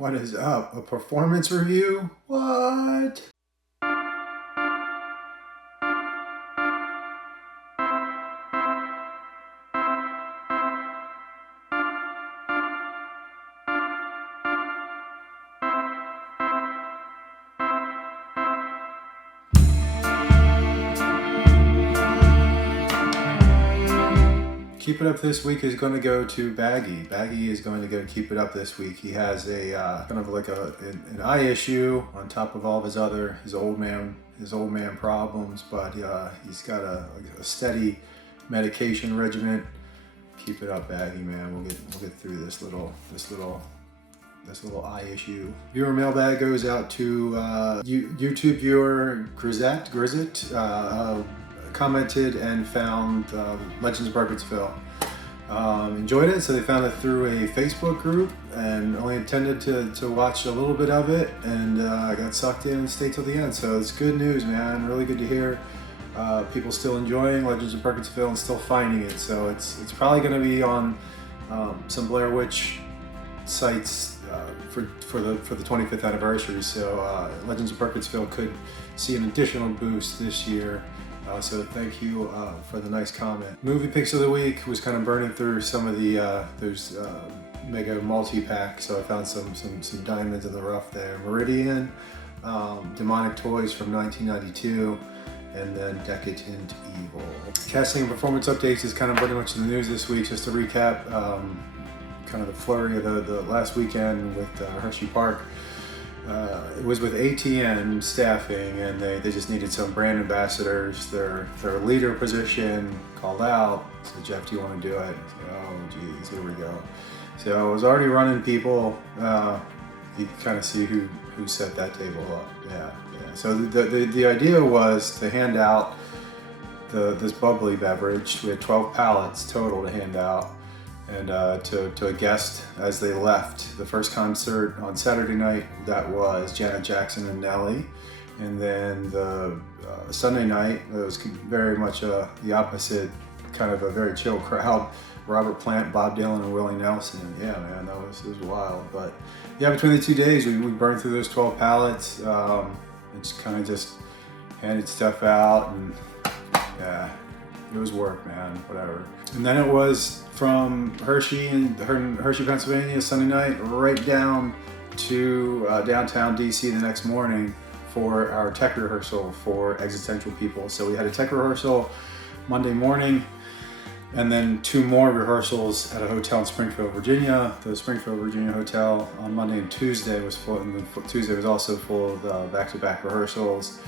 What is up? A performance review? What? Keep It Up this week is going to go to Baggy. Baggy is going to go Keep It Up this week. He has a kind of like an eye issue on top of all of his old man problems, but he's got a steady medication regimen. Keep it up, Baggy, man. We'll get through this little eye issue. Viewer mailbag goes out to YouTube viewer Grisette. Commented and found Legends of Burkittsville. Enjoyed it, so they found it through a Facebook group and only intended to watch a little bit of it, and I got sucked in and stayed till the end. So it's good news, man. Really good to hear people still enjoying Legends of Burkittsville and still finding it. So it's probably going to be on some Blair Witch sites for the 25th anniversary. So Legends of Burkittsville could see an additional boost this year. So thank you for the nice comment. Movie picks of the week was kind of burning through some of the there's mega multi-pack, so I found some diamonds in the rough there. Meridian, Demonic Toys from 1992, and then Decadent Evil. Casting and performance updates is kind of pretty much in the news this week. Just to recap, kind of the flurry of the last weekend with HersheyPark. It was with ATN staffing, and they just needed some brand ambassadors. Their leader position called out. So Jeff, do you want to do it? So, oh geez, here we go. So I was already running people. You kind of see who set that table up. Yeah. So the idea was to hand out this bubbly beverage. We had 12 pallets total to hand out. And to a guest as they left. The first concert on Saturday night, that was Janet Jackson and Nelly. And then the Sunday night, it was very much the opposite, kind of a very chill crowd. Robert Plant, Bob Dylan, and Willie Nelson. Yeah, man, it was wild. But yeah, between the 2 days, we burned through those 12 pallets. And just kind of just handed stuff out, and yeah, it was work, man, whatever. And then it was from Hershey, Pennsylvania, Sunday night, right down to downtown DC the next morning for our tech rehearsal for Existential people. So we had a tech rehearsal Monday morning, and then 2 more rehearsals at a hotel in Springfield, Virginia. The Springfield, Virginia hotel on Monday and Tuesday was full, and then Tuesday was also full of back-to-back rehearsals.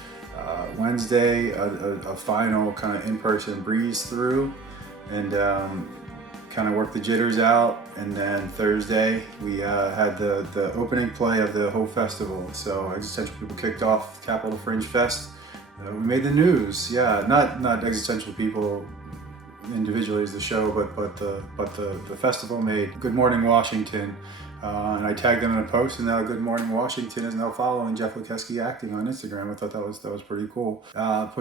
Wednesday, a final kind of in-person breeze through, and kind of worked the jitters out. And then Thursday we had the opening play of the whole festival. So Existential people kicked off Capitol Fringe Fest. We made the news. Yeah, not Existential people individually as the show, but the festival made Good Morning Washington. And I tagged them in a post, and now Good Morning Washington is now following Jeff Lekeski acting on Instagram. I thought that was pretty cool.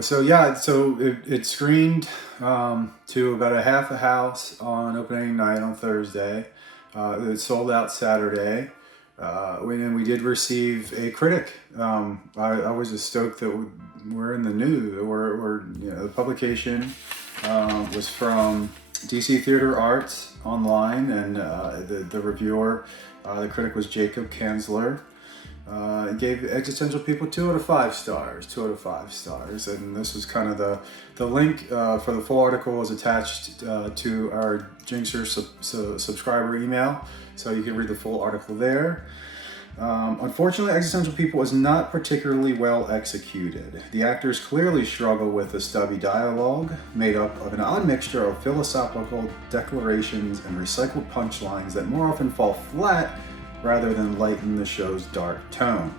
So it screened to about a half a house on opening night on Thursday. It sold out Saturday. And we did receive a critic. I was just stoked that we're in the news. The publication was from DC Theater Arts online, and the reviewer, the critic was Jacob Kanzler, gave Existential people 2 out of 5 stars. And this was kind of the link for the full article is attached to our Jinxer subscriber email, so you can read the full article there. Unfortunately, Existential people is not particularly well executed. The actors clearly struggle with the stubby dialogue, made up of an odd mixture of philosophical declarations and recycled punchlines that more often fall flat rather than lighten the show's dark tone.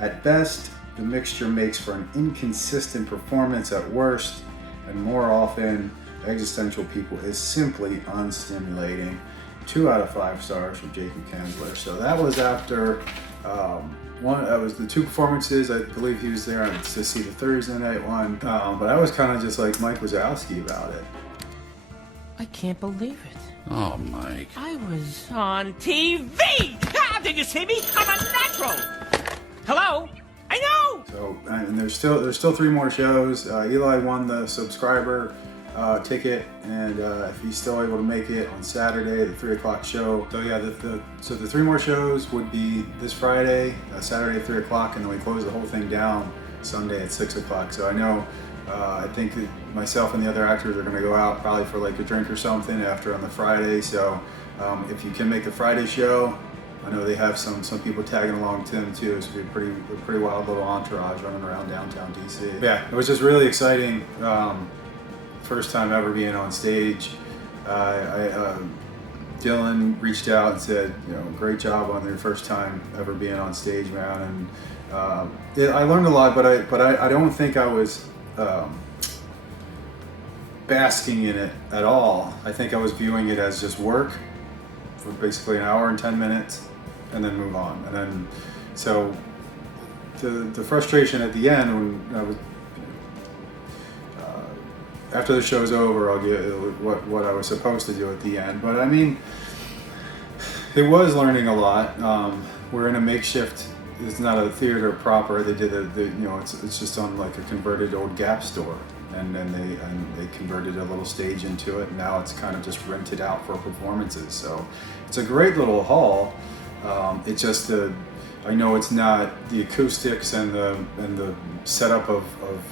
At best, the mixture makes for an inconsistent performance at worst, and more often, Existential people is simply unstimulating. 2 out of 5 stars from Jacob Kanzler. So that was after that was the 2 performances. I believe he was there to see the Thursday night one. But I was kind of just like Mike Wazowski about it. I can't believe it. Oh, Mike. I was on TV! God Did you see me? I'm a natural. Hello? I know. So, and there's still 3 more shows. Eli won the subscriber ticket, and if he's still able to make it on Saturday, the 3 o'clock show. So yeah, so the 3 more shows would be this Friday, Saturday at 3 o'clock, and then we close the whole thing down Sunday at 6 o'clock. So I know, I think that myself and the other actors are going to go out probably for like a drink or something after on the Friday. So if you can make the Friday show, I know they have some people tagging along to them too. It's a pretty wild little entourage running around downtown DC. Yeah, it was just really exciting. First time ever being on stage. Dylan reached out and said, you know, great job on your first time ever being on stage, man. And I learned a lot, but I don't think I was basking in it at all. I think I was viewing it as just work for basically an hour and 10 minutes, and then move on. And then, so the frustration at the end when I was, after the show's over, I'll get what I was supposed to do at the end. But I mean, it was learning a lot. We're in a makeshift. It's not a theater proper. They did you know, it's just on like a converted old Gap store, and they converted a little stage into it. And now it's kind of just rented out for performances. So it's a great little hall. It's just I know it's not the acoustics and the setup of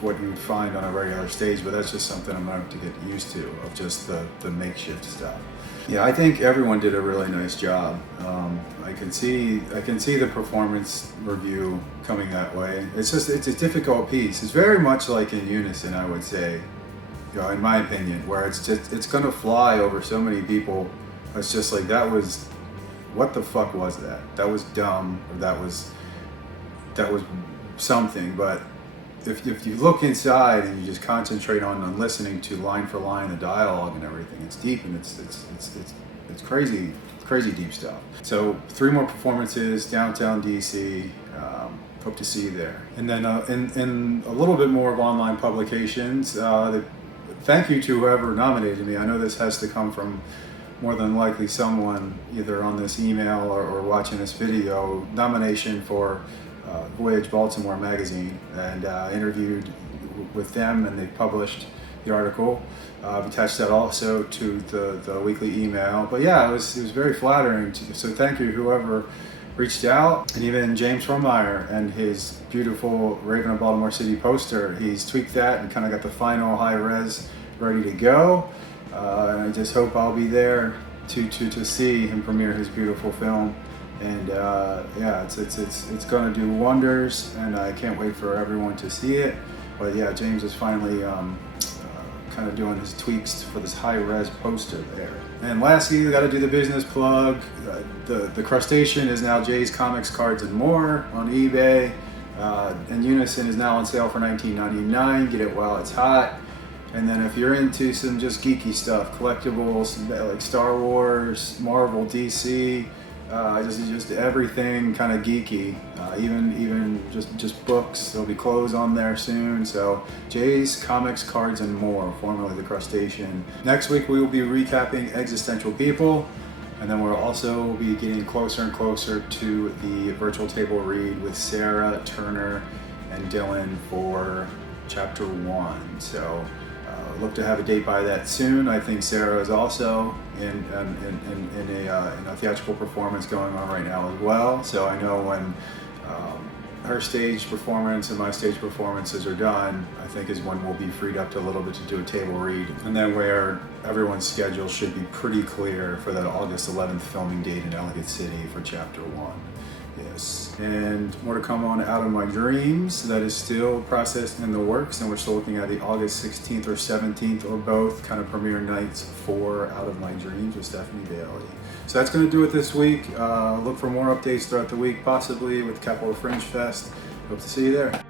what you would find on a regular stage, but that's just something I'm going to have to get used to, of just the makeshift stuff. Yeah, I think everyone did a really nice job. I can see the performance review coming that way. It's a difficult piece. It's very much like in Unison, I would say, you know, in my opinion, where it's going to fly over so many people. It's just like, that was, what the fuck was that? That was dumb, or that was something. But if you look inside and you just concentrate on listening to line for line the dialogue and everything, it's deep, and it's crazy deep stuff. So 3 more performances downtown DC. Hope to see you there. And then in a little bit more of online publications. Thank you to whoever nominated me. I know this has to come from more than likely someone either on this email or watching this video. Nomination for Voyage, Baltimore magazine, and interviewed with them, and they published the article. I've attached that also to the weekly email. But yeah, it was very flattering. So thank you whoever reached out, and even James Frommeyer and his beautiful Raven of Baltimore City poster. He's tweaked that and kind of got the final high res ready to go. And I just hope I'll be there to see him premiere his beautiful film. And yeah, it's going to do wonders, and I can't wait for everyone to see it. But yeah, James is finally kind of doing his tweaks for this high-res poster there. And lastly, we got to do the business plug. The Crustacean is now Jay's Comics, Cards, and More on eBay. And Unison is now on sale for $19.99. Get it while it's hot. And then if you're into some just geeky stuff, collectibles like Star Wars, Marvel, DC, just everything kind of geeky, even just books. There'll be clothes on there soon. So Jay's Comics, Cards, and More, formerly the Crustacean. Next week we will be recapping Existential People, and then we'll also be getting closer and closer to the virtual table read with Sarah, Turner, and Dylan for Chapter 1. So look to have a date by that soon. I think Sarah is also in a theatrical performance going on right now as well. So I know when her stage performance and my stage performances are done, I think is when we'll be freed up to a little bit to do a table read. And then where everyone's schedule should be pretty clear for that August 11th filming date in Ellicott City for Chapter 1. Yes, and more to come on Out of My Dreams. That is still processed in the works, and we're still looking at the August 16th or 17th or both kind of premiere nights for Out of My Dreams with Stephanie Bailey. So that's going to do it this week. Look for more updates throughout the week, possibly with Capital Fringe Fest. Hope to see you there.